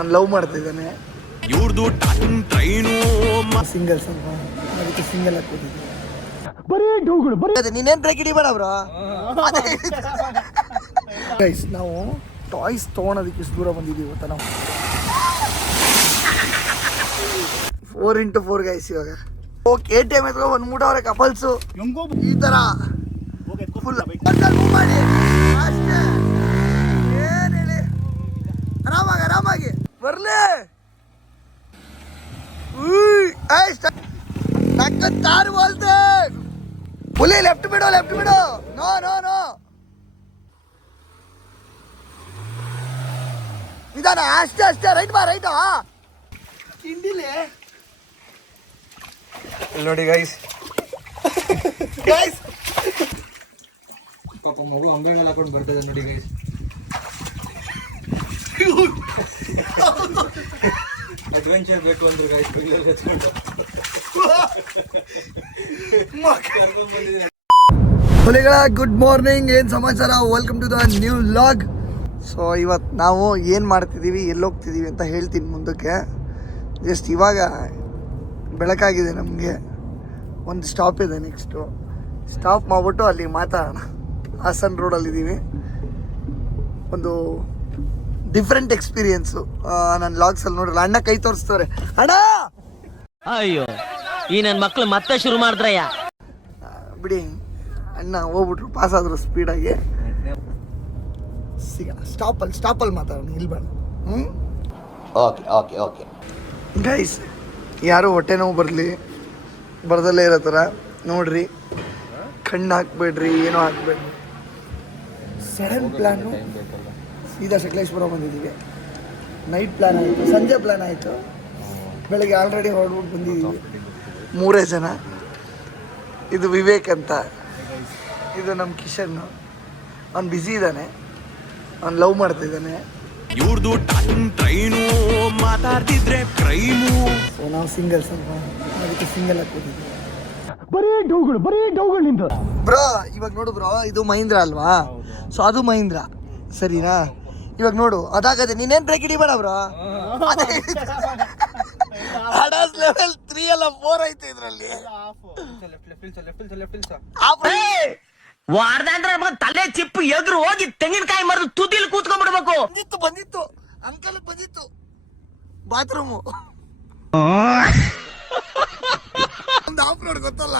ನಾನು ಲವ್ ಮಾಡ್ತಿದ್ದಾನೆ. ಇವ್ರದು train single ಸ್ವಲ್ಪ ಅದಕ್ಕೆ ಸಿಂಗಲ್ ಹಾಕೋದಿದ್ದೆ. ಬರೀ ಡೌಗಳು ಬರೀ ಅದೇ ನೀನೇನು ಬ್ರೇಕ್ ಹಿಡಿಬೇಡ ಬ್ರೋ. ಗೈಸ್ ನಾವು ಟಾಯ್ಸ್ ತೊಗೊಳೋದಕ್ಕೆ ಇಷ್ಟು ದೂರ ಬಂದಿದ್ದೀವಿ ಗೊತ್ತಾ ನಾವು. 4x4 ಗೈಸ್ ಇವಾಗ KTM ಎತ್ಕೊ ಒಂದು ಮೂಡವ್ರೆ ಕಪಲ್ಸು ಈ ಥರ ಫುಲ್ ಮೂವ್ ಮಾಡಿ ಅಷ್ಟೇ. ಏನು ಹೇಳಿ ಆರಾಮಾಗಿ ಬರ್ಲಿ. ತಾರು ಬೋಲ್ತೆ ಪುಲಿ ಲೆಫ್ಟ್ ಬಿಡು ನೋ ನಿಧಾನ ಅಷ್ಟೇ ರೈಟ್ ಕಿಂಡಿಲೆ ನೋಡಿ ಗೈಸ್ ಪಾಪ ಮಗು ಅಂಬೆಣ್ಣೆ ಹಾಕೊಂಡು ಬರ್ತದೆ ನೋಡಿ ಗೈಸ್. ಅಡ್ವೆಂಚರ್ ಬೇಕು ಅಂದ್ರೆ ಗೈಸ್ ಹುಲಿಗಳ ಗುಡ್ ಮಾರ್ನಿಂಗ್, ಏನು ಸಮಾಚಾರ? Welcome to the new vlog. So ಇವತ್ತು ನಾವು ಏನು ಮಾಡ್ತಿದ್ದೀವಿ, ಎಲ್ಲೋಗ್ತಿದ್ದೀವಿ ಅಂತ ಹೇಳ್ತೀನಿ ಮುಂದಕ್ಕೆ. ಜಸ್ಟ್ ಇವಾಗ ಬೆಳಕಾಗಿದೆ ನಮಗೆ. ಒಂದು ಸ್ಟಾಪ್ ಇದೆ, ನೆಕ್ಸ್ಟು ಸ್ಟಾಪ್ ಮಾಡಿಬಿಟ್ಟು ಅಲ್ಲಿ ಮಾತಾಡೋಣ. ಹಾಸನ್ ರೋಡಲ್ಲಿದ್ದೀವಿ. ಒಂದು ಡಿಫ್ರೆಂಟ್ ಎಕ್ಸ್ಪೀರಿಯೆನ್ಸು ನನ್ನ ವ್ಲಾಗ್ಸಲ್ಲಿ ನೋಡ್ರಲ್ಲ. ಅಣ್ಣ ಕೈ ತೋರಿಸ್ತವ್ರೆ. ಅಣ್ಣ ಅಯ್ಯೋ ಈ ನನ್ನ ಮಕ್ಳು ಮತ್ತೆ ಶುರು ಮಾಡಿದ್ರಯ್ಯ. ಬಿಡಿ, ಅಣ್ಣ ಹೋಗ್ಬಿಟ್ರು, ಪಾಸ್ ಆದರು ಸ್ಪೀಡಾಗಿ. ಸಿಗ ಸ್ಟಾಪಲ್ಲಿ ಮಾತಾಡೋಣ, ಇಲ್ಬೇಡ. ಓಕೆ ಗೈಸ್, ಯಾರು ಹೊಟ್ಟೆ ನೋವು ಬರ್ದಲ್ಲೇ ಇರೋ ಥರ ನೋಡ್ರಿ. ಕಣ್ಣು ಹಾಕ್ಬೇಡ್ರಿ, ಏನೋ ಹಾಕ್ಬೇಡ್ರಿ. ಸಡನ್ ಪ್ಲ್ಯಾನು ಸೀದಾ ಸಕಲೇಶ್ಪುರ ಬಂದಿದ್ದೀವಿ. ನೈಟ್ ಪ್ಲ್ಯಾನ್ ಆಯಿತು, ಸಂಜೆ ಪ್ಲ್ಯಾನ್ ಆಯಿತು, ಬೆಳಗ್ಗೆ ಆಲ್ರೆಡಿ ಹೊರಡ್ಬಿಟ್ಟು ಬಂದಿದ್ದೀವಿ. 3 ಜನ. ಇದು ವಿವೇಕ್ ಅಂತ, ಇದು ನಮ್ಮ ಕಿಶನ್. ಅವ್ನು ಬ್ಯುಸಿ ಇದ್ದಾನೆ, ಅವ್ನು ಲವ್ ಮಾಡ್ತಿದ್ದಾನೆ. ಇವ್ರದು ಟ್ರೈನು ಮಾತಾಡ್ತಿದ್ರೆ ಕ್ರೈಮು. ಸೊ ನಾವು ಸಿಂಗಲ್ ಸ್ವಲ್ಪ ಅದಕ್ಕೆ ಸಿಂಗಲ್ ಹಾಕೋದಿದ್ವಿ. ಬರೀ ಡೌಗಳು ನಿಂತು ಬ್ರೋ. ಇವಾಗ ನೋಡು ಬ್ರೋ, ಇದು ಮಹೀಂದ್ರ ಅಲ್ವಾ? ಸೊ ಅದು ಮಹೀಂದ್ರ, ಸರಿನಾ? ಇವಾಗ ನೋಡು ಅದಾಗದೆ, ನೀನೇನು ಬ್ರೇಕ್ ಹಿಡಿಬೇಡ ಬ್ರೋ. ಅಡಾಸ್ ಲೆವೆಲ್ 3 ಅಲ್ಲ 4 ಐತೆ ಇದರಲ್ಲಿ. ವಾರದಂದ್ರೆ ತಲೆ ಚಿಪ್ಪು ಎಗ್ರು ಹೋಗಿ ತೆಂಗಿನಕಾಯಿ ಮರದು ತುದಿಲ್ ಕೂತ್ಕೊಂಡ್ಬಿಡ್ಬೇಕು. ಬಂದಿತ್ತು ಅಂಕಲ್ ಬಂದಿತ್ತು ಬಾತ್ರೂಮು. ಒಂದು ಆಫ್ ರೋಡ್ ಗೊತ್ತಲ್ಲ,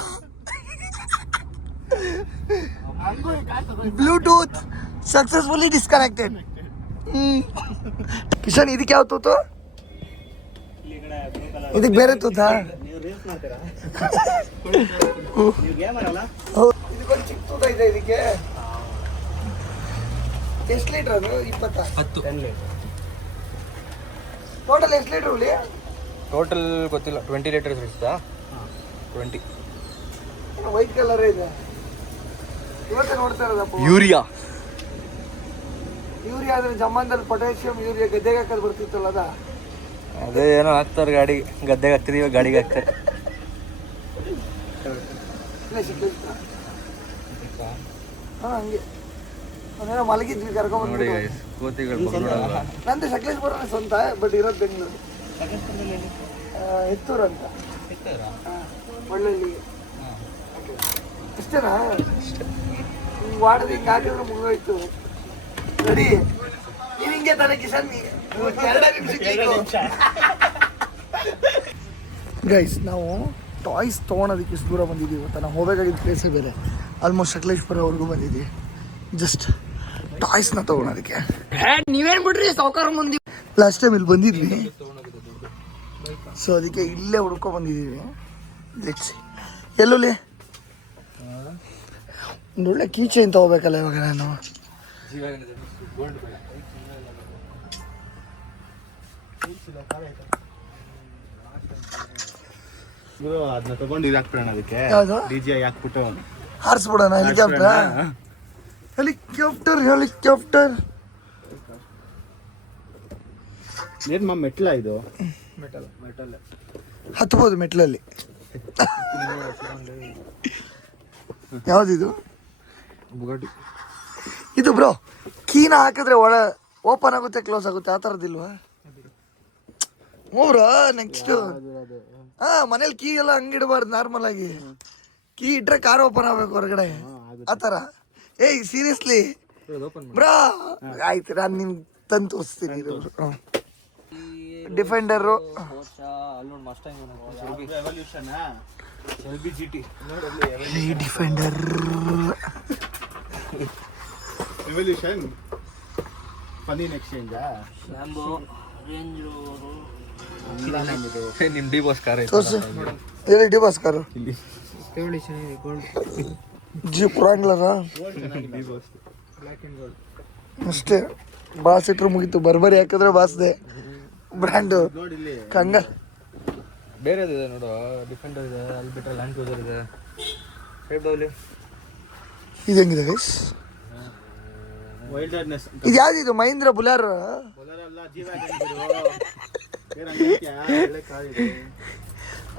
ಬ್ಲೂಟೂತ್ ಸಕ್ಸಸ್ಫುಲಿ ಡಿಸ್ಕನೆಕ್ಟೆಡ್. ಕಿಶನ್, ಇದಕ್ಕೆ ಯಾವ ತೂತು? ಇದಕ್ಕೆ ಬೇರೆ ತೂತಾ? ಇದಕ್ಕೊಂದು ಚಿಕ್ಕ ತೂತ ಇದೆ. ಇದಕ್ಕೆ ಎಷ್ಟು ಲೀಟರ್ ಅದು? 20 ಟೋಟಲ್ ಎಷ್ಟು ಲೀಟರ್ ಹುಲಿ? ಟೋಟಲ್ ಗೊತ್ತಿಲ್ಲ, 20 ಲೀಟರ್ಸ್ ಇರುತ್ತಾ? 20. ವೈಟ್ ಕಲರ್ ಇದೆ. ಇವತ್ತೇ ನೋಡ್ತಾ ಇರೋದಪ್ಪ. ಯೂರಿಯಾ ಆದ್ರೆ ಜಮಾನ್ದಲ್ಲಿ ಪೊಟ್ಯಾಷಿಯಂ ಯೂರಿಯಾ ಗದ್ದೆಗೆ ಹಾಕೋದು ಬರ್ತಿತ್ತಲ್ಲ, ಅದೇ ಏನೋ ಹಾಕ್ತಾರೆ. ಗದ್ದೆಗೆ ಹಾಕ್ತಿದೀವಿ, ಗಾಡಿಗೆ ಹಾಕ್ತಾರೆ. ಹಂಗೆ ಅದೇನೋ ಮಲಗಿದ್ವಿ, ಕರ್ಕೊಂಡ್ಬಂದ್ಬಿಟ್ಟು. ನಂದು ಸಕಲೇಶ್ಪುರ ಸ್ವಂತ, ಬಟ್ ಇರೋದು ಬೆಂಗಳೂರು, ಎತ್ತೂರು ಅಂತ. ಒಳ್ಳೊಳ್ಳಿಗೆ ಇಷ್ಟೇನಾ? ವಾಡದ ಹಿಂಗೆ ಹಾಕಿದ್ರೆ ಮುಗಿದೋಯ್ತು. ರೆಡಿ? ನೀನು ಹಿಂಗೆ ತಾನೆ ಕಿಶನ್? ಗೈಸ್, ನಾವು ಟಾಯ್ಸ್ ತೊಗೊಳೋದಕ್ಕೆ ಇಷ್ಟು ದೂರ ಬಂದಿದ್ದೀವಿ ಗೊತ್ತಾ. ನಾವು ಹೋಗಬೇಕಾಗಿದ್ದ ಪ್ಲೇಸೇ ಬೇರೆ. ಆಲ್ಮೋಸ್ಟ್ ಸಕಲೇಶ್ಪುರವರೆಗೂ ಬಂದಿದ್ದೀವಿ, ಜಸ್ಟ್ ಟಾಯ್ಸ್ನ ತೊಗೊಳೋದಕ್ಕೆ. ನೀವೇನ್ ಬಿಡ್ರಿ ಸಾವುಕಾರ ಮುಂದೆ. ಲಾಸ್ಟ್ ಟೈಮ್ ಇಲ್ಲಿ ಬಂದಿದ್ವಿ, ಸೊ ಅದಕ್ಕೆ ಇಲ್ಲೇ ಹುಡ್ಕೊ ಬಂದಿದ್ದೀವಿ. ಲೆಟ್ಸ್ ಎಲ್ಲೋಲಿ ಒಂದು ಒಳ್ಳೆ ಕೀಚೆ ಅಂತ ಹೋಗ್ಬೇಕಲ್ಲ ಇವಾಗ ನಾನು. ಅದನ್ನ ತಗೊಂಡು ಇದು ಹಾಕ್ಬಿಡೋಣ, ಅದಕ್ಕೆ ಯಾವುದು ಡಿಜೆ ಹಾಕ್ಬಿಟ್ಟು ಹಾರಿಸ್ಬಿಡೋಣ. ಹೆಲಿಕಾಪ್ಟರ್ ಏನ್ ಮೆಟ್ಲ ಇದು? ಮೆಟಲ್ ಹತ್ಬೋದು ಮೆಟ್ಲಲ್ಲಿ. ಯಾವ್ದಿದು? ಬುಗಾಟಿ. ಇದು ಬ್ರೋ, ಕೀನ ಹಾಕಿದ್ರೆ ಒಳ ಓಪನ್ ಆಗುತ್ತೆ, ಕ್ಲೋಸ್ ಆಗುತ್ತೆ, ಆ ಥರದ್ದಿಲ್ವಾ? ಮೂರು ನೆಕ್ಸ್ಟ್ ಮನೇಲಿ ಕೀ ಎಲ್ಲ ಹಂಗಿಡಬಾರ್ದು, ನಾರ್ಮಲ್ ಆಗಿ ಕೀ ಇಟ್ರೆ ಕಾರ್ ಓಪನ್ ಆಗ್ಬೇಕು ಹೊರಗಡೆ ಆ ಥರ. ಏಯ್ ಸೀರಿಯಸ್ಲಿ ಬ್ರಾ, ಆಯ್ತು ನಾನು ನಿಮ್ಗೆ ತಂದು ತೋರಿಸ್ತೀನಿ. ಇದು ಡಿಫೆಂಡರು ಡಿಫೆಂಡರ್ ರೆವಲ್ಯೂಷನ್ ಫನಿನ್ ಎಕ್ಸ್ಚೇಂಜ್ ನಿಮ್ ಡಿ ಬಾಸ್ ಕಾರ್ ತೋರಿಸು. ಎಲ್ಲಿ ಡಿ ಬಾಸ್ ಕಾರು? ಜೀಪ್ ರಾಂಗ್ಲರ ಅಷ್ಟೇ. ಬಾಸ್ ಇಟ್ರು ಮುಗೀತು. ಬರ್ಬರಿ ಹಾಕಿದ್ರೆ ಬಾಸ್ದೆ ಬ್ರ್ಯಾಂಡು ಕಂಗ. ಬೇರೆ ಇದೆ ನೋಡು, ಡಿಫೆಂಡರ್ ಇದೆ, ಅಲ್ಲಿ ಬಿಟ್ಟರೆ ಲ್ಯಾಂಡ್ ಕ್ರೂಸರ್ ಇದೆ. ಇದು ಹೆಂಗಿದೆ ಗೈಸ್? ವೈಲ್ಡರ್ನೆಸ್ ಇದು ಯಾವ್ದಿದು? ಮಹೀಂದ್ರ ಬುಲೆರ್.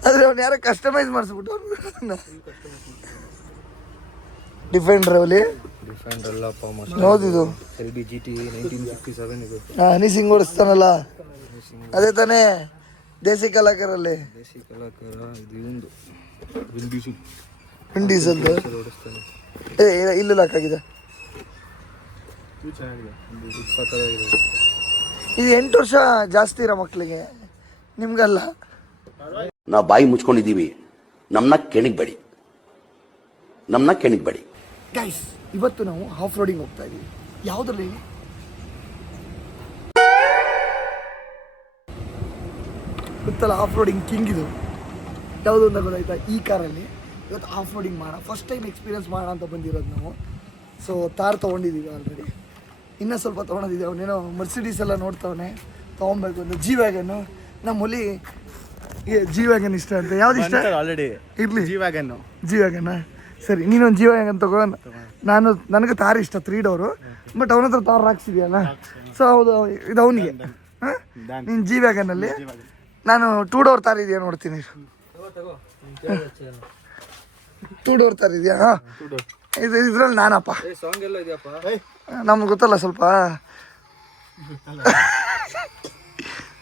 ಆದ್ರೆ ಅವ್ನು ಯಾರೋ ಕಸ್ಟಮೈಸ್ ಮಾಡಿಸ್ಬಿಟ್ಟು ಡಿಫೆಂಡರ್ ಅವಲಿ. ಡಿಫೆಂಡರ್ ಅಲ್ಲಪ್ಪ, ಯಾವ್ದಿದು? LB GT 1957 ಇದು. ಹನಿ ಸಿಂಗ್ ಓಡಿಸ್ತಾನಲ್ಲ ಅದೇ ತಾನೇ ದೇಸಿ ಕಲಾಕಾರಲ್ಲಿ. ದೇಸಿ ಕಲಾಕಾರ ಇದು. ಇವಂದು ವಿಂಡೀಸು ಡೀಸಲ್ದು ಓಡಿಸ್ತಾನೆ. ಇಲ್ಲೂ ಲಾಕ್ ಆಗಿದೆ. ಇದು 8 ವರ್ಷ ಜಾಸ್ತಿ ಇರೋ ಮಕ್ಕಳಿಗೆ, ನಿಮ್ಗಲ್ಲ. ನಾವು ಬಾಯಿ ಮುಚ್ಕೊಂಡಿದ್ದೀವಿ, ನಮ್ಮನ್ನ ಕೆಣಗಬೇಡಿ. ಗೈಸ್, ಇವತ್ತು ನಾವು ಆಫ್ ರೋಡಿಂಗ್ ಹೋಗ್ತಾ ಇದೀವಿ. ಯಾವುದ್ರಲ್ಲಿ? ಗೊತ್ತಲ್ಲ ಆಫ್ ರೋಡಿಂಗ್ ಕಿಂಗ್ ಇದು. ಯಾವುದು ಅಂತ ಗೊತ್ತಾಯ್ತಾ? ಈ ಕಾರಲ್ಲಿ ಇವತ್ತು ಆಫ್ ರೋಡಿಂಗ್ ಮಾಡೋಣ. ಫಸ್ಟ್ ಟೈಮ್ ಎಕ್ಸ್ಪೀರಿಯನ್ಸ್ ಮಾಡೋಣ ಅಂತ ಬಂದಿರೋದು ನಾವು. ಸೊ ತಾರ್ ತೊಗೊಂಡಿದ್ದೀವಿ ಆಲ್ರೆಡಿ, ಇನ್ನೂ ಸ್ವಲ್ಪ ತೊಗೊಳೋದಿದೆ. ಅವನೇನೋ ಮರ್ಸಿಡೀಸ್ ಎಲ್ಲ ನೋಡ್ತಾವನೆ, ತೊಗೊಬೇಕು ಒಂದು ಜಿ ವ್ಯಾಗನ್ನು. ನಮ್ಮ ಹುಲಿ ಜಿ ವ್ಯಾಗನ್ ಇಷ್ಟ ಅಂತ. ಯಾವ್ದು ಇಷ್ಟ? ಆಲ್ರೆಡಿ ಇರಲಿ, ಜಿ ವ್ಯಾಗನ್ನು. ಜಿ ವ್ಯಾಗನ್ನ ಸರಿ. ನೀನೊಂದು ಜಿ ವ್ಯಾಗನ್ ತಗೊಳ್ಳೋಣ. ನನಗೆ ತಾರ್ ಇಷ್ಟ 3 ಡೋರು, ಬಟ್ ಅವನ ಹತ್ರ ತಾರ್ ಹಾಕ್ಸಿದೆಯಲ್ಲ, ಸೊ ಹೌದು ಇದು ಅವನಿಗೆ. ನೀನು ಜಿ ವ್ಯಾಗನಲ್ಲಿ, ನಾನು 2 ಡೋರ್ ತಾರ್ ಇದೆಯಾ ನೋಡ್ತೀನಿ. 2 ಡೋರ್ ತಾರ್ ಇದೆಯಾ? ಹಾಂ, ಇದ್ರಲ್ಲಿ ನಾನಪ್ಪ. ಸಾಂಗ್ ಎಲ್ಲ ಇದೆಯಪ್ಪ, ನಮ್ಗೆ ಗೊತ್ತಲ್ಲ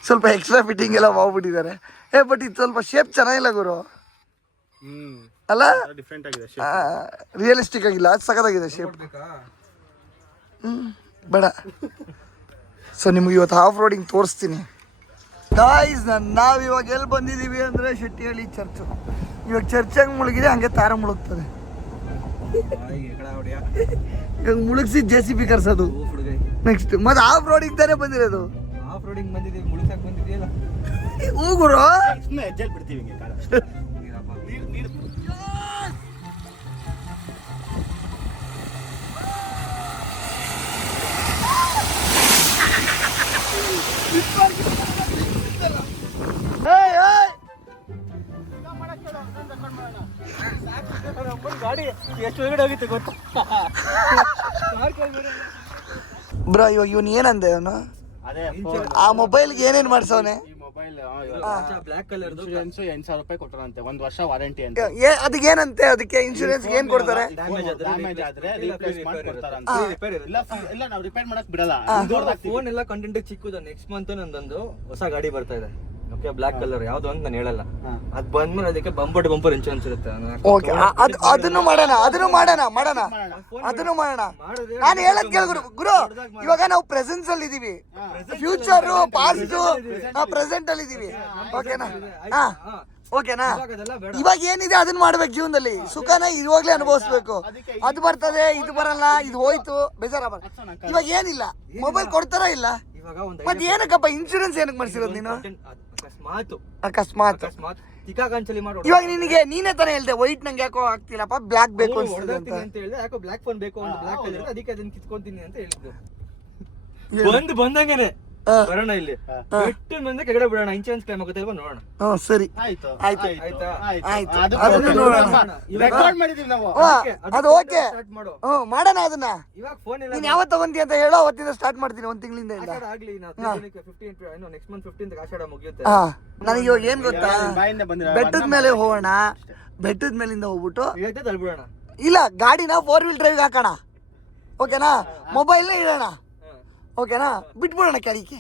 ಸ್ವಲ್ಪ ಎಕ್ಸ್ಟ್ರಾ ಫಿಟ್ಟಿಂಗ್ ಎಲ್ಲ ಮಾಡ್ಬಿಟ್ಟಿದ್ದಾರೆ. ಬಟ್ ಇದು ಸ್ವಲ್ಪ ಶೇಪ್ ಚೆನ್ನಾಗಿಲ್ಲ ಗುರು, ಅಲ್ಲ? ಡಿಫ್ರೆಂಟ್ ಆಗಿದೆ, ರಿಯಲಿಸ್ಟಿಕ್ ಆಗಿಲ್ಲ, ಅದು ಸಖತ್ತಾಗಿದೆ ಶೇಪ್. ಬೇಡ. ಸೊ ನಿಮ್ಗೆ ಇವತ್ತು ಆಫ್ ರೋಡಿಂಗ್ ತೋರಿಸ್ತೀನಿ ಗಾಯ್ಸ್. ನಾವು ಇವಾಗ ಎಲ್ಲಿ ಬಂದಿದ್ದೀವಿ ಅಂದರೆ ಶೆಟ್ಟಿಹಳ್ಳಿ ಚರ್ಚು. ಇವಾಗ ಚರ್ಚಾಗಿ ಮುಳುಗಿದೆ, ಹಂಗೆ ತಾರ ಮುಳುಗ್ತದೆ. ಇವಾಗ ಮುಳುಗಿಸಿ JCB ಕರ್ಸೋದು ನೆಕ್ಸ್ಟ್. ಮತ್ತೆ ಆಫ್ ರೋಡಿಂಗ್ ತಾನೇ ಬಂದಿರೋದು. ಆಫ್ ರೋಡಿಂಗ್ ಬಂದಿದ್ದೀವಿ, ಮುಳುಗಕ್ಕೆ ಬಂದಿದೆಯಲ್ಲ. ಹೋಗುರು ಹೆಜ್ಜೆಲ್ ಬಿಡ್ತೀವಿ ಹಿಂಗೆ ಕಾಲ. ಗಾಡಿ ಎಷ್ಟು ಒಳಗಡೆ ಹೋಗಿತ್ತು ಗೊತ್ತಾ? ಬ್ರೋ, ಇವಾಗ ಇವನು ಏನಂದೆ ಅವನು? ಅದೇ ಆ ಮೊಬೈಲ್ಗೆ ಏನೇನು ಮಾಡ್ಸವನೆ? ಈ ಮೊಬೈಲ್ ಬ್ಲ್ಯಾಕ್ ಕಲರ್ ಇನ್ಶೂರೆನ್ಸ್ 8,000 ರೂಪಾಯಿ ಕೊಟ್ಟರಂತೆ, 1 ವರ್ಷ ವಾರಂಟಿ ಅಂತ. ಅದಕ್ಕೆ ಏನಂತೆ? ಅದಕ್ಕೆ ಇನ್ಶೂರೆನ್ಸ್ ಏನ್ ಕೊಡ್ತಾರೆ? ಡ್ಯಾಮೇಜ್ ಆದ್ರೆ ರೀಪ್ಲೇಸ್ ಮಾಡಿ ಕೊಡ್ತಾರಂತೆ. ಇಲ್ಲ ನಾವು ರಿಪೇರ್ ಮಾಡಕ್ ಬಿಡಲ್ಲ. ಫೋನ್ ಎಲ್ಲ ಕಂಟೆಂಟ್ ಚಿಕ್ಕದ. ನೆಕ್ಸ್ಟ್ ಮಂತ್ ನಂದೊಂದು ಹೊಸ ಗಾಡಿ ಬರ್ತಾ ಇದೆ, ಓಕೆ, ಬ್ಲ್ಯಾಕ್ ಕಲರ್. ಯಾವ್ದು ಅಂತ ನಾನು ಹೇಳಲ್ಲ. ಅದ್ ಬಂದ್ಮೇಲೆ ಅದಕ್ಕೆ ಬಂಪರ್ ಇನ್ಶೂರೆನ್ಸ್ ಇರುತ್ತೆ. ಓಕೆ, ಅದನ್ನು ಮಾಡೋಣ. ನಾನು ಹೇಳದ್ ಕೇಳ ಗುರು. ಇವಾಗ ನಾವು ಪ್ರೆಸೆನ್ಸ್ ಅಲ್ಲಿ ಇದೀವಿ, ಫ್ಯೂಚರ್ ಪಾಸ್ಟ್ ಪ್ರೆಸೆಂಟ್ ಅಲ್ಲಿ ಇದೀವಿ. ಓಕೆನಾ? ಇವಾಗ ಏನಿದೆ ಅದನ್ನ ಮಾಡ್ಬೇಕು ಜೀವನದಲ್ಲಿ. ಸುಖನ ಇವಾಗ್ಲೇ ಅನುಭವಿಸ್ಬೇಕು. ಅದು ಬರ್ತದೆ, ಇದು ಬರಲ್ಲ, ಇದು ಹೋಯ್ತು, ಬೇಜಾರ. ಇವಾಗ ಏನಿಲ್ಲ, ಮೊಬೈಲ್ ಕೊಡ್ತಾರ ಇಲ್ಲ. ಮತ್ತೆ ಏನಕ್ಕಪ್ಪ ಇನ್ಶೂರೆನ್ಸ್ ಏನಕ್ಕೆ ಮಾಡ್ಸಿರೋದು ನೀನು? ಅಕಸ್ಮಾತ್ ಇವಾಗ ನಿನಗೆ ನೀನೇ ತಾನೇ ಹೇಳ್ದೆ ವೈಟ್ ನಂಗೆ ಯಾಕೋ ಆಗ್ತಿಲ್ಲಪ್ಪ, ಬ್ಲ್ಯಾಕ್ ಬೇಕು ಅಂತ ಹೇಳಿದೆ. ಯಾಕೋ ಬ್ಲ್ಯಾಕ್ ಫೋನ್ ಬೇಕು, ಒಂದು ಬ್ಲ್ಯಾಕ್ ಕಲರ್, ಅದಕ್ಕೆ ಅದನ್ನ ಕಿತ್ಕೊಂತೀನಿ ಅಂತ ಹೇಳಿದ್ದು. ಬಂದಂಗೇನೆ ಬರೋಣ ಇಲ್ಲಿ, ಬಿಟ್ಟು ಬಂದ್ರೆ ಕೆಳಗಡೆ ಬಿಡೋಣ. ಇನ್ಶೂರೆನ್ಸ್ ಕ್ಲೈಮ್ ಆಗುತ್ತೆ ಇಲ್ವಾ ನೋಡೋಣ. ಸರಿ, ಆಯ್ತು ಆಯ್ತು, ಆಯ್ತು. ಅದನ್ನ ನೋಡೋಣ. ರೆಕಾರ್ಡ್ ಮಾಡಿದೀವಿ ನಾವು. ಅದು ಓಕೆ, ಮಾಡೋಣ ಅದನ್ನ. ಇವಾಗ ಫೋನ್ ಇಲ್ಲ, ನೀನ್ ಯಾವತ್ತು ತಗೊಂತಿ ಅಂತ ಹೇಳೋ, ಅವತ್ತಿಂದ ಸ್ಟಾರ್ಟ್ ಮಾಡ್ತೀನಿ. 1 ತಿಂಗಳಿಂದ ಆಗ್ಲಿ. ನೆಕ್ಸ್ಟ್ ಮಂತ್ 15 ಆಷಾಢ ಮುಗಿಯುತ್ತೆ. ನನಗೆ ಇವಾಗ ಏನ್ ಗೊತ್ತಾ, ಬಾಯಿಂದ ಬಂದಿರೋ ಬೆಟ್ಟದ ಮೇಲೆ ಹೋಗೋಣ. ಬೆಟ್ಟದ ಮೇಲಿಂದ ಹೋಗ್ಬಿಟ್ಟು ಇವತ್ತೇ ತಳ್ಬಿಡೋಣ. ಇಲ್ಲ, ಗಾಡಿನ 4 ವೀಲ್ ಡ್ರೈವ್ ಹಾಕೋಣ. ಓಕೆನಾ? ಮೊಬೈಲ್ನ ಇಡೋಣ. ಓಕೆನಾ? ಬಿಟ್ಬಿಡೋಣ ಕ್ಯಾರಿಕೆ.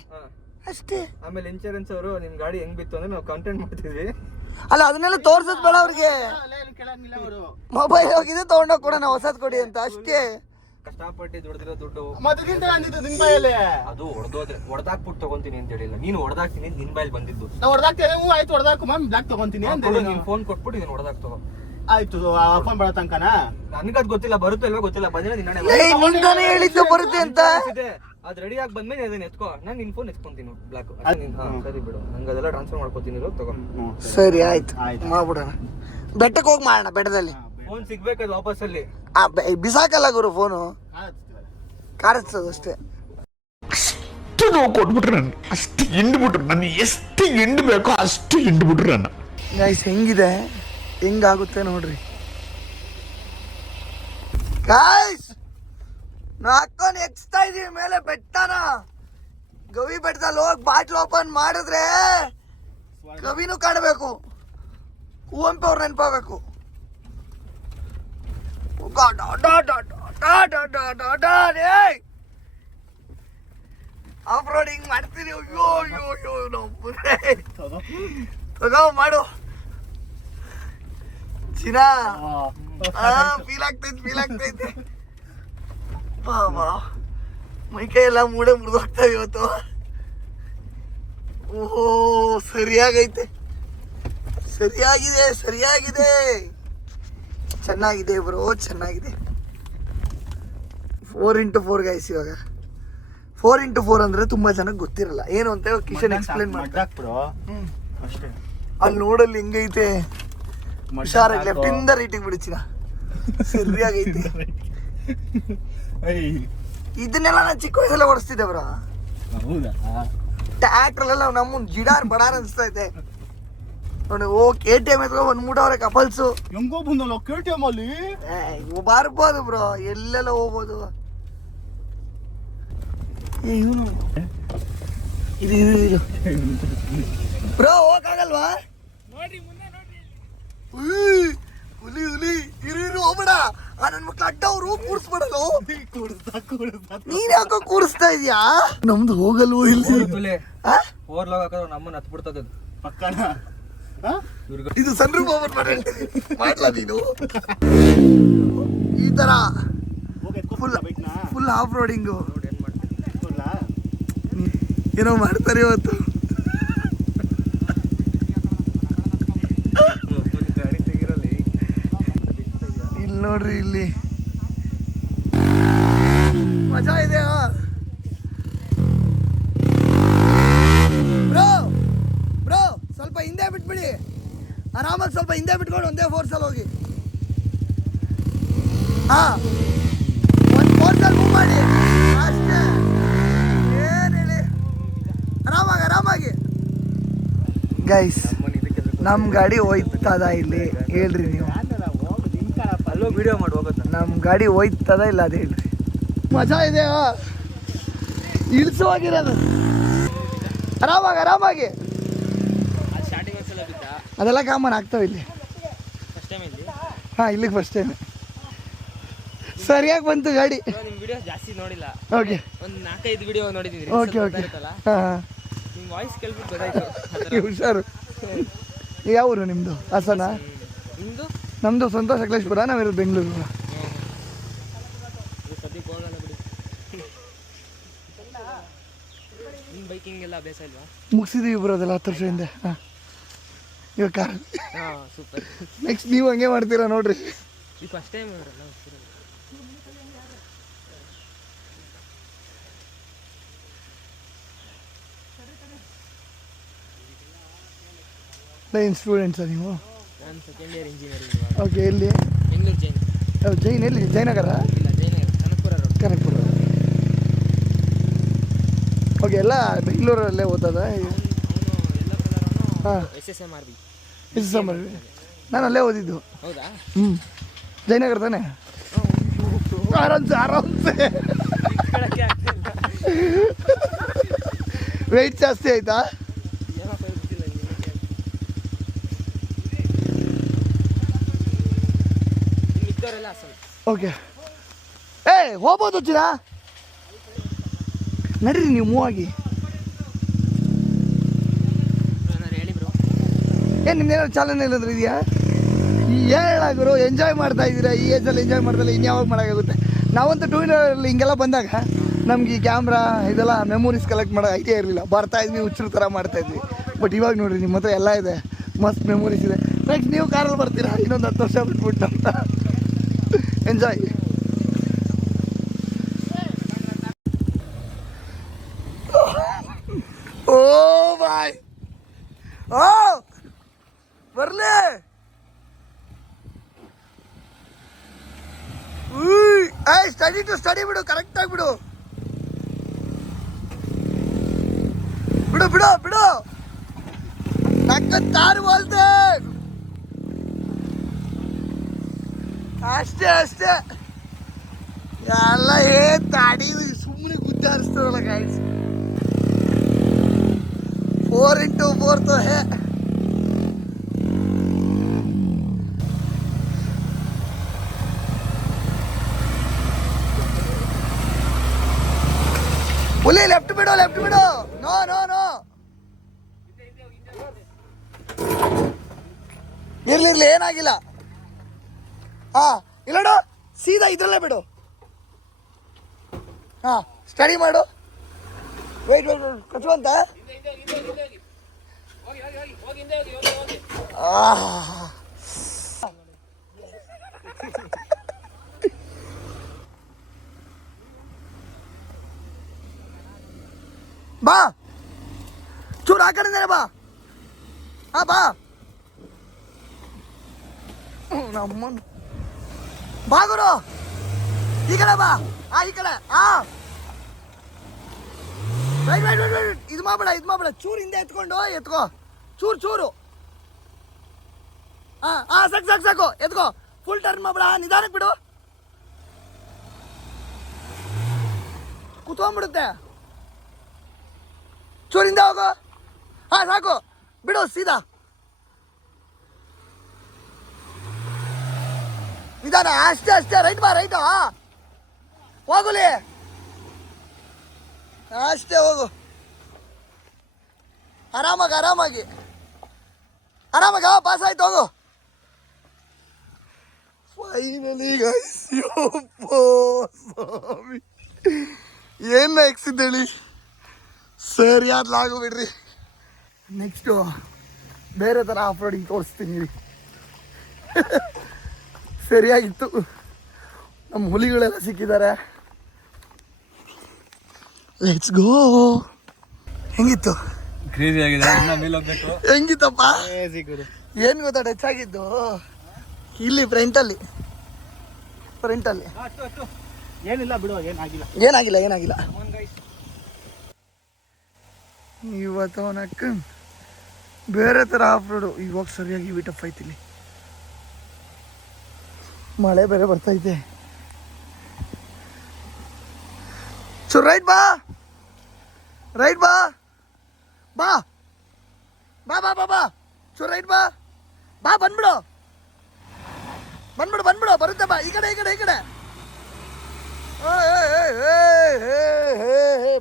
ಅಷ್ಟೇ. ಆಮೇಲೆ ಇನ್ಶೂರೆನ್ಸ್ ಅವರು ನಿಮ್ ಗಾಡಿ ಹೆಂಗ್ ಬಿತ್ತು ಅಂದ್ರೆ ನಾವು ಕಂಟೆಂಟ್ ಮಾಡ್ತಿದ್ವಿ. ಅಲ್ಲ ಅದನ್ನೆಲ್ಲ ತೋರ್ಸೋದ್ ಬೇಡ ಅವ್ರಿಗೆ. ಕೇಳಂಗಿಲ್ಲ ಅವರು. ಮೊಬೈಲ್ ಹೋಗಿದೆ ತಗೊಂಡೋಗಿ ಕೊಡೋಣ ಹೊಸದ್ ಕೊಡಿ ಅಂತ ಅಷ್ಟೇ. ಕಷ್ಟಪಟ್ಟು ದುಡ್ದಿರೋ ದುಡ್ಡು ಮೊದಲಿಂದ ಅಂದಿದ್ದು ನಿನ್ ಬಾಯಲ್ಲಿ. ಅದು ಹೊಡೆದಾಕ್ಬಿಟ್ಟು ತಗೊಂತೀನಿ ಅಂತ ಹೇಳಿಲ್ಲ, ನೀನು ಹೊಡೆದಾಕ್ತೀನಿ ಅಂತ ನಿನ್ ಬಾಯಲ್ಲಿ ಬಂದಿದ್ದು. ನಾ ಹೊಡೆದಾಕ್ತೇನೆ. ಹ್ಞೂ ಆಯ್ತು ಹೊಡೆದಾಕು ಮ್ಯಾಮ್, ಬ್ಲಾಕ್ ತಗೊಂತೀನಿ ಅಂತ ನೀನ್ ಫೋನ್ ಕೊಟ್ಬಿಟ್ಟು ಇದನ್ನ ಹೊಡೆದಾಕ್ ತಗೋ. ಆಯ್ತು. ಫೋನ್ ಬರೋ ತನಕನ ನನ್ಗದ್ ಗೊತ್ತಿಲ್ಲ, ಬರುತ್ತೋ ಇಲ್ವೋ ಗೊತ್ತಿಲ್ಲ, ಬಂದ್ರೆ ನಿಂದಾನೆ ಹೇಳಿದ್ದು ಬರುತ್ತೆ ಅಂತ. ಅದ್ ರೆಡಿ ಆಗಿ ಬಂದ್ಮೇಲೆ ಅದನ್ನ ಎತ್ಕೋ, ನಾನು ನಿನ್ ಫೋನ್ ಎತ್ಕೊಂತೀನಿ ಬ್ಲಾಕ್. ಸರಿ ಬಿಡು, ನಂಗೆ ಅದೆಲ್ಲ ಟ್ರಾನ್ಸ್ಫರ್ ಮಾಡ್ಕೊತೀನಿ, ತಗೋ. ಸರಿ ಆಯ್ತು ಮಾಡ್ಬಿಡೋಣ. ಬೆಟ್ಟಕ್ಕೆ ಹೋಗಿ ಮಾಡೋಣ. ಬೆಟ್ಟದಲ್ಲಿ ಫೋನ್ ಸಿಗ್ಬೇಕದು ವಾಪಸ್ ಅಲ್ಲಿ. ಬಿಸಾಕಲ್ಲ ಗುರು ಫೋನು, ಕಾರಿಸ್ತದ ಅಷ್ಟೇ. ಅಷ್ಟು ನೋವು ಕೊಟ್ಬಿಟ್ರು ನನ್ನ, ಅಷ್ಟು ಹಿಂಡ್ಬಿಟ್ರು ನನ್ನ, ಎಷ್ಟು ಹಿಂಡ್ಬೇಕೋ ಅಷ್ಟು ಹಿಂಡ್ಬಿಟ್ರು ನನ್ನ. ಗೈಸ್ ಹೆಂಗಿದೆ, ಹೆಂಗಾಗುತ್ತೆ ನೋಡ್ರಿ ಗೈಸ್. ನಾ ಹಾಕೊಂಡು ಎಕ್ಸ್ತಾ ಇದೀವಿ ಮೇಲೆ ಬೆಟ್ಟನ. ಗವಿ ಬೆಟ್ಟದಲ್ಲಿ ಹೋಗಿ ಬಾಟ್ಲ್ ಓಪನ್ ಮಾಡಿದ್ರೆ ಗವಿನೂ ಕಾಣಬೇಕು, ಕುವೆಂಪು ಅವ್ರು ನೆನಪಾಗಬೇಕು. ಆಫ್ ರೋಡಿಂಗ್ ಮಾಡ್ತೀರಿ. ಅಯ್ಯೋ ಅಯ್ಯೋ ಅಯ್ಯೋ ತಗೋ ಮಾಡು ಚಿನ್ನ. ಫೀಲ್ ಆಗ್ತೈತೆ ಬಾ. ಮೈ ಕೈ ಎಲ್ಲ ಮೂಡೆ ಮುರಿದೋಗ್ತಾವೆ ಇವತ್ತು. ಓಹೋ ಸರಿಯಾಗಿದೆ, ಚೆನ್ನಾಗಿದೆ ಬ್ರೋ, ಚೆನ್ನಾಗಿದೆ. 4x4 guys. ಇವಾಗ 4x4 ಅಂದ್ರೆ ತುಂಬಾ ಜನಕ್ಕೆ ಗೊತ್ತಿರಲ್ಲ ಏನು ಅಂತ. ಕಿಶನ್ ಎಕ್ಸ್ಪ್ಲೇನ್ ಮಾಡ್ದಾಕ್ಬಿಡು ಅಷ್ಟೇ. ಅಲ್ಲಿ ನೋಡಲ್ಲಿ ಹೆಂಗೈತೆ, ಹುಷಾರಾಗಿ ಲೆಫ್ಟ್ ಇಂದ ರೈಟಿಂಗ್ ಬಿಡಿಚಿನ. ಸರಿಯಾಗೈತೆ. ಇದನ್ನೆಲ್ಲ ನಾನು ಚಿಕ್ಕ ವಯಸ್ಸಲ್ಲ ಓಡಿಸ್ತಿದ್ದೆ ಬ್ರೋ. ಹೌದಾ? ಟ್ಯಾಕ್ಟ್ರಲ್ಲೆಲ್ಲ ನಮ್ಮನ್ ಜಿಡಾರ್ ಬಡಾರ್ ಅನ್ಸ್ತಾ ಇದೆ ನೋಡಿ. ಓ KTM ಎತ್ಕೊ ಬಂದ್ಬಿಟ್ಟವ್ರೆ ಕಪಲ್ಸು. ಹೆಂಗೋ ಬಂದಲ್ಲ KTM ಅಲ್ಲಿ. ಬರ್ಬೋದು ಬ್ರೋ, ಎಲ್ಲೆಲ್ಲ ಹೋಗ್ಬೋದು. ಇವನು ಇದು ಬ್ರೋ ಹೋಗಲ್ವಾ? ಹುಲಿ ಇರು ಹೋಗ್ಬೇಡ. ನನ್ ಮಕ್ಳು ಅಡ್ಡ ಅವರು ಕೂರಿಸ್ಬಿಡಲ್ಲ. ನೀನ್ ಯಾಕೋ ಕೂರಿಸ್ತಾ ಇದೀಯಾ? ನಮ್ದು ಹೋಗಲ್ವೋ ಇಲ್ಲಿ. ಓವರ್ಲಾಗ್ ಹಾಕಿದ್ರೆ ನಮ್ಮನ್ನ ಹತ್ ಬಿಡ್ತದ ಪಕ್ಕನ. ಇದು ಸನ್ರೂಫ್ ಓಪನ್ ಮಾಡ್ಲಾ ನೀನು? ಈ ತರ ಫುಲ್ ಆಫ್ ರೋಡಿಂಗು ಏನೋ ಮಾಡ್ತಾರೆ ಇವತ್ತು. ಇಲ್ಲಿ ನೋಡ್ರಿ, ಇಲ್ಲಿ ಮಜಾ ಇದೆ. ಬ್ರೋ ಸ್ವಲ್ಪ ಹಿಂದೆ ಬಿಟ್ಬಿಡಿ, ಆರಾಮಾಗಿ ಸ್ವಲ್ಪ ಹಿಂದೆ ಬಿಟ್ಕೊಂಡು ಒಂದೇ ಫೋರ್ಸಲ್ಲಿ ಹೋಗಿ. ಒಂದು ಫೋರ್ಸಲ್ಲಿ ಮೂವ್ ಮಾಡಿ ಅಷ್ಟೇ. ಏನು ಹೇಳಿ, ಆರಾಮಾಗಿ ಗೈಸ್. ನಮ್ಮ ಗಾಡಿ ಹೋಯ್ತದ ಇಲ್ಲಿ ಹೇಳ್ರಿ ನೀವು. ಅಲ್ಲೋ ವಿಡಿಯೋ ಮಾಡಿ ಹೋಗುತ್ತೆ. ನಮ್ಮ ಗಾಡಿ ಹೋಯ್ತದ ಇಲ್ಲ ಅದು ಹೇಳ್ರಿ. ಮಜಾ ಇದೆ, ಇಳಿಸುವಾಗಿರೋದು. ಆರಾಮಾಗಿ ಅದೆಲ್ಲ ಕಾಮನ್ ಆಗ್ತಾವೆ ಇಲ್ಲಿ. ಇಲ್ಲಿಗೆ ಫಸ್ಟ್ ಟೈಮ್ ಸರಿಯಾಗಿ ಬಂತು ಗಾಡಿ. ನಿಮ್ಮ ವಿಡಿಯೋ ಜಾಸ್ತಿ ನೋಡಿಲ್ಲ, ಓಕೆ ಒಂದು 4-5 ವಿಡಿಯೋ ನೋಡಿದ್ದೀನಿ. ಓಕೆ ನಿಮ್ಮ ವಾಯ್ಸ್ ಕೇಳ್ಬಿಟ್ಟು ಗೊತ್ತಾಯ್ತು. ಹುಷಾರು. ಯಾವ ಊರು ನಿಮ್ಮದು? ಹಾಸನ? ನಿಮ್ಮದು? ನಮ್ಮದು ಸಂತೋಷ ಸಕಲೇಶ್ಪುರ, ನಾವಿರೋದು ಬೆಂಗಳೂರು. ಸದ್ಯಕ್ಕೆ ಹೋಗಲ್ಲ ಬಿಡಿ. ನಿಮ್ಮ ಬೈಕಿಂಗ್ ಎಲ್ಲ ಅಭ್ಯಾಸ ಇಲ್ವಾ? ಮುಗಿಸಿದೀವಿ ಬರೋದಲ್ಲ 10 ವರ್ಷದಿಂದ. ಇವಾಗ ಕಾರ್. ಸೂಪರ್. ನೆಕ್ಸ್ಟ್ ನೀವು ಹಂಗೆ ಮಾಡ್ತೀರಾ ನೋಡ್ರಿ. ಈ ಫಸ್ಟ್ ಟೈಮ್ ಏನು ಸ್ಟೂಡೆಂಟ್ಸಾ ನೀವು? ನಾನು ಸೆಕೆಂಡ್ ಇಯರ್ ಇಂಜಿನಿಯರಿಂಗ್. ಓಕೆ, ಎಲ್ಲಿ? ಬೆಂಗಳೂರು ಜೈನ್. ಜೈನ್ ಎಲ್ಲಿ? ಜಯನಗರ? ಇಲ್ಲ, ಜಯನಗರ, ಕನಕಪುರ. ಓಕೆ, ಎಲ್ಲ ಬೆಂಗಳೂರಲ್ಲೇ ಓದೋದ? ಹಾಂ, SSMRB. ನಾನು ಅಲ್ಲೇ ಓದಿದ್ದು. ಹೌದಾ? ಜಯನಗರ ತಾನೆ? ಆರಾಮ್ಸೆ. ವೆಯ್ಟ್ ಜಾಸ್ತಿ ಆಯ್ತಾ? ಓಕೆ, ಹೋಗ್ಬೋದು ಚಿನ್ನ. ನಡೀರಿ ನೀವು ಮೂವ್ ಆಗಿ. ಏನು ನಿಮ್ದೇನಾದ್ರು ಚಾಲನೆ ಇಲ್ಲಂದ್ರೆ ಇದೆಯಾ? ಹೇಳಾಗರು ಎಂಜಾಯ್ ಮಾಡ್ತಾ ಇದ್ದೀರಾ, ಈ ಏಜಲ್ಲಿ ಎಂಜಾಯ್ ಮಾಡ್ದಲ್ಲ ಇನ್ಯಾವಾಗ ಮಾಡೋಕ್ಕಾಗುತ್ತೆ? ನಾವಂತೂ ಟೂ ವೀಲರಲ್ಲಿ ಹಿಂಗೆಲ್ಲ ಬಂದಾಗ ನಮ್ಗೆ ಈ ಕ್ಯಾಮ್ರಾ ಇದೆಲ್ಲ ಮೆಮೊರೀಸ್ ಕಲೆಕ್ಟ್ ಮಾಡೋ ಐಡಿಯಾ ಇರಲಿಲ್ಲ. ಬರ್ತಾಯಿದ್ವಿ, ಹುಚ್ಚರು ಥರ ಮಾಡ್ತಾಯಿದ್ವಿ. ಬಟ್ ಇವಾಗ ನೋಡಿರಿ ನಿಮ್ಮ ಹತ್ರ ಎಲ್ಲ ಇದೆ, ಮಸ್ತ್ ಮೆಮೊರೀಸ್ ಇದೆ. ನೆಕ್ಸ್ಟ್ ನೀವು ಕಾರಲ್ಲಿ ಬರ್ತೀರಾ ಇನ್ನೊಂದು 10 ವರ್ಷ ಬಿಟ್ಬಿಟ್ಟು ಅಂತ. ಎಂಜಾಯ್. ಓ ಬಾಯ್, ಓ ಬರ್ಲೇ. ಸ್ಟಡಿ ಟು ಸ್ಟಡಿ ಬಿಡು, ಕರೆಕ್ಟ್ ಆಗಿ ಬಿಡು ಬಿಡು ಬಿಡು ಬಿಡು. ನಕ್ಕತ್ತಾರು ಬೋಲ್ತೆ ಅಷ್ಟೇ ಅಷ್ಟೇ. ಎಲ್ಲ ತಾಡಿ ಸುಮ್ಮನೆ ಗುದ್ದಾರಿಸ್ತಾರಲ್ಲ ಗಾಯ್ಸ್. 4x4 तो है. बोले लेफ्ट बिडो नो नो नो ಇರ್ಲಿ ಏನಾಗಿಲ್ಲ. ಹಾ ಇಲ್ಲ ಸೀದಾ ಇದ್ರಲ್ಲೇ ಬಿಡು. ಹಾ ಸ್ಟಡಿ ಮಾಡು. ವೇಟ್ ಕಚ್ಚುವಂತ. ಬಾ ಚೂರು ಆ ಕಡೆ ಬಾ. ಹಾ ಬಾ ನಮ್ಮ ಬಾ ಗುರು, ಈ ಕಡೆ ಬಾ. ಈ ಕಡೆ ಇದು ಮಾಡ್ಬೇಡ ಚೂರು ಹಿಂದೆ ಎತ್ಕೋ ಚೂರು. ಸಾಕು ಎತ್ಕೋ. ಫುಲ್ ಟರ್ನ್ ಮಾಡ್ಬೇಡ, ನಿಧಾನಕ್ಕೆ ಬಿಡು, ಕುತ್ಕೊಂಡ್ಬಿಡುತ್ತೆ. ಚೂರು ಹಿಂದೆ ಹೋಗು. ಸಾಕು ಬಿಡು, ಸೀದಾ ನಿಧಾನ. ಅಷ್ಟೇ ರೈಟ್ ಬಾ, ರೈಟ್ ಹೋಗುಲಿ. ಅಷ್ಟೇ ಹೋಗು, ಆರಾಮಾಗಿ ಪಾಸ್ ಆಯ್ತು, ಹೋಗು. ಫೈನಲಿ ಸ್ವಾಮಿ ಏನ ಎಕ್ಸಿದ್ದೇಳಿ, ಸರಿಯಾದ್ಲಾಗು ಬಿಡ್ರಿ. ನೆಕ್ಸ್ಟು ಬೇರೆ ಥರ ಆಫ್ ರೋಡಿಂಗ್ ತೋರಿಸ್ತೀನಿ. ಸರಿಯಾಗಿತ್ತು, ನಮ್ಮ ಹುಲಿಗಳೆಲ್ಲ ಸಿಕ್ಕಿದ್ದಾರೆ. Let's go. ಹೆಂಗಿತ್ತು? ಕ್ರೇಜಿ ಆಗಿದೆ. ಹೆಂಗಿತ್ತಪ್ಪ? ಏನು ಗೊತ್ತಾ ಟಚ್ ಆಗಿದ್ದು ಇಲ್ಲಿ ಫ್ರಂಟಲ್ಲಿ. ಏನಿಲ್ಲ ಬಿಡು, ಏನಾಗಿಲ್ಲ. ಇವತ್ತು ಅವನಕ್ಕ ಬೇರೆ ಥರ ಆಫ್ ರೋಡು. ಇವಾಗ ಸರಿಯಾಗಿ ವಿಟಪ್ ಐತಿಲ್ಲಿ. ಮಳೆ ಬೇರೆ ಬರ್ತೈತೆ. ಸೊ ರೈಟ್ ಬಾ ಸೊ ರೈಟ್ ಬಾ. ಬಂದ್ಬಿಡು ಬರುತ್ತೆ. ಬಾ ಈ ಕಡೆ